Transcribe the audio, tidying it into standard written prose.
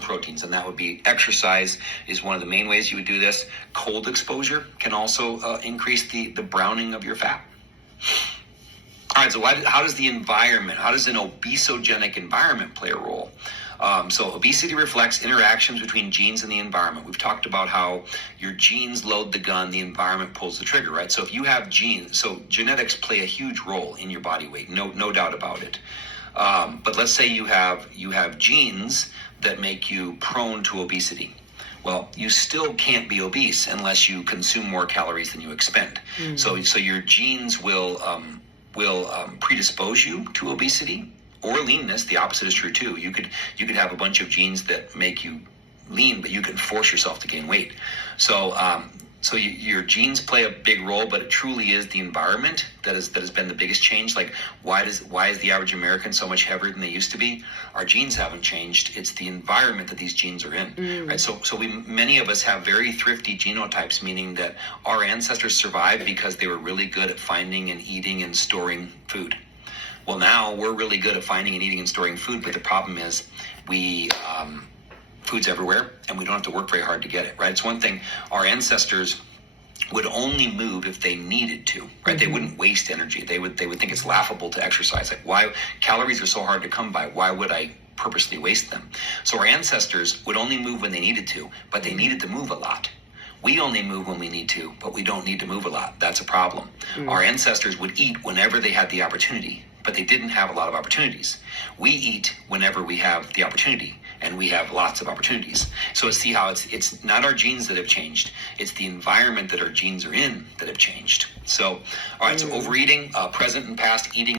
proteins, and that would be exercise is one of the main ways you would do this. Cold exposure can also increase the browning of your fat. All right, so how does the environment, how does an obesogenic environment play a role? So obesity reflects interactions between genes and the environment. We've talked about how your genes load the gun, the environment pulls the trigger, right? So if you have genes, so genetics play a huge role in your body weight, no doubt about it. But let's say you have genes that make you prone to obesity. Well, you still can't be obese unless you consume more calories than you expend. So your genes will predispose you to obesity or leanness. The opposite is true too. You could have a bunch of genes that make you lean, but you can force yourself to gain weight. So your genes play a big role, but it truly is the environment that has been the biggest change. Like why is the average American so much heavier than they used to be? Our genes haven't changed. It's the environment that these genes are in, right? So many of us have very thrifty genotypes, meaning that our ancestors survived because they were really good at finding and eating and storing food. Well, now we're really good at finding and eating and storing food, but the problem is food's everywhere, and we don't have to work very hard to get it, right? It's one thing, our ancestors would only move if they needed to, right? They wouldn't waste energy. They would think it's laughable to exercise. Like, why? Calories are so hard to come by. Why would I purposely waste them? So our ancestors would only move when they needed to, but they needed to move a lot. We only move when we need to, but we don't need to move a lot. That's a problem. Our ancestors would eat whenever they had the opportunity, but they didn't have a lot of opportunities. We eat whenever we have the opportunity, and we have lots of opportunities. So see how it's not our genes that have changed. It's the environment that our genes are in that have changed. So, all right, so overeating, present and past eating